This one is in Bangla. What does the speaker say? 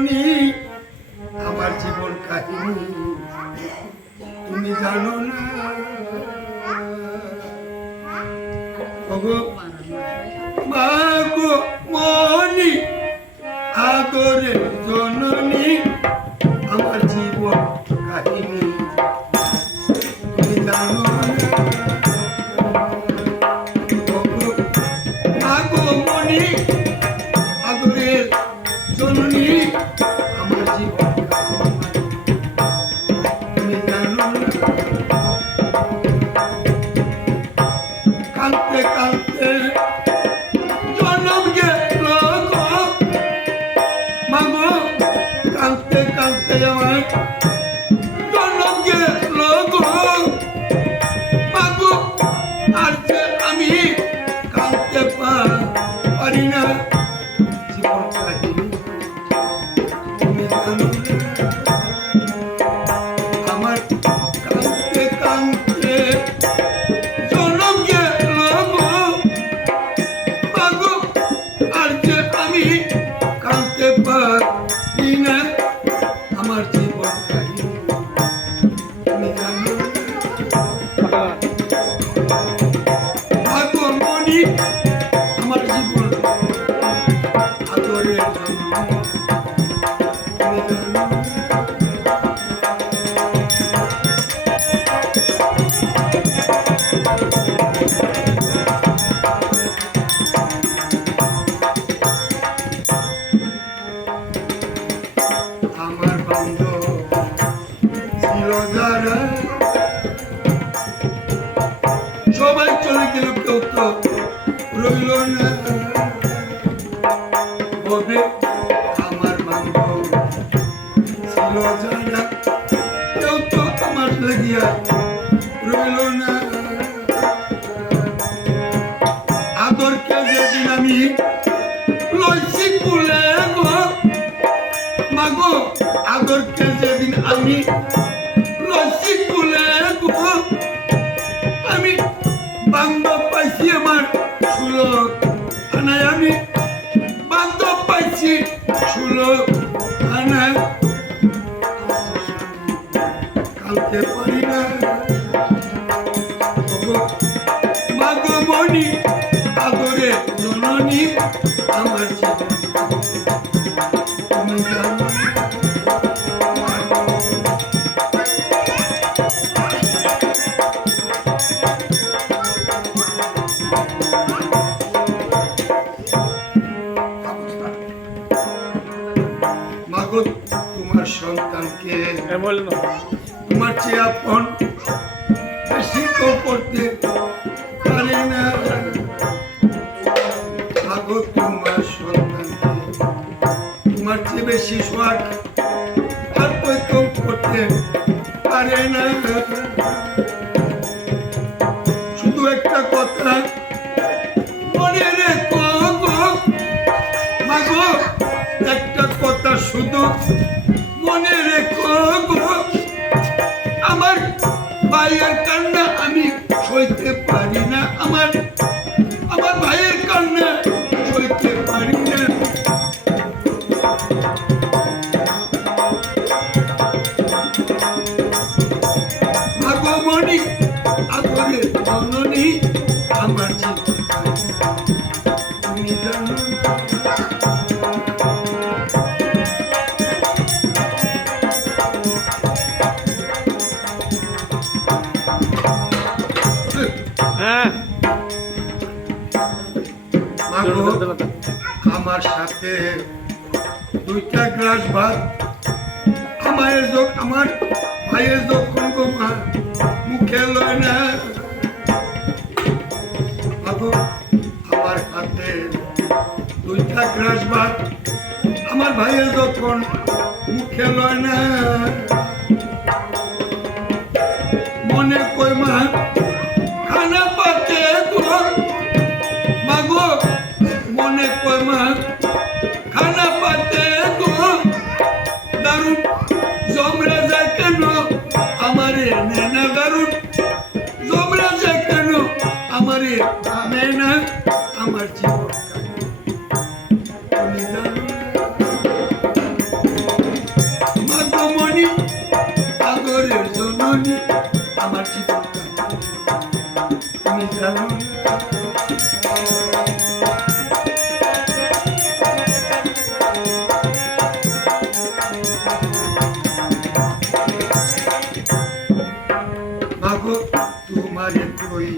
জননী আমার জীবন কাহিনী তুমি জানো না ওগো মা গো মনি আদরের জননী আমার জীবন কাহিনী তুমি জানো না ওগো মা গো মনি আদরের জননী আমার জীবন তুমি জানো না কাঁদতে কাঁদতে জনম গেল গো মা গো কাঁদতে কাঁদতে আমার জনম গেল গো মা গো আর যে আমি কাঁদতে পারি না জীবন কাহিনী তুমি জানো না আমার কাঁদতে কাঁদতে জনম গেল গো মা গো আর যে আমি কাঁদতে পারি না আমার জীবন কাহিনী তুমি জানো না ভাগো মনি আমার জীবন আদরের জন্য তুমি জানো আমার বান্ধব ছিল যারা সবাই চলে গেল কেউ তো রইল না ববে আমার বান্ধব ছিল যারা কেউ তো আমার লাগিয়া রইল না আদরকে যেদিন আমি লইছি কুলে গো মাগো আদরকে যেদিন আমি লইছি কুলে গো আমি বান্ধব পাইছি আমার ষোলো আনায় আমি বান্ধব পাইছি ষোলো আনায় কালকে পারি না মাগো মনি আদরে জননী আমার জীবন তুমি জানো মাগো তোমার সন্তানকে তোমার চেয়ে আপন বেশি কেউ করতে পারে না মাগো তোমার সন্তানকে তোমার চেয়ে বেশি সোয়াগ আর কেউ করতে পারে না শুধু একটা কথা মনে রেখো গো মাগো একটা কথা শুধু মনে রেখো গো আমার ভাইয়ের কান্না আমি সইতে পারি না আমার ভাইয়ের কান্না সইতে পারি না ভাগবনী আদরের জননী আমার জীবন তুমি জানো আমার সাথে দুইটা গ্লাস ভাত আমার ভাইয়ের যখন গো মা মুখে লয় না আমার হাতে দুইটা গ্লাস ভাত আমার ভাইয়ের যখন মুখে লয় না মনে কই মা খানা পাতে গো মাগো মনে কই মা খানা পাতে গো দারুণ জমরা যায় কেন আমারে নেনা দারুণ জমরা যায় কেন আমারে নেনা আমার জীবন তুমি জানো আমার জীবনটা তুমি জানো না? মাগো তোমারে কই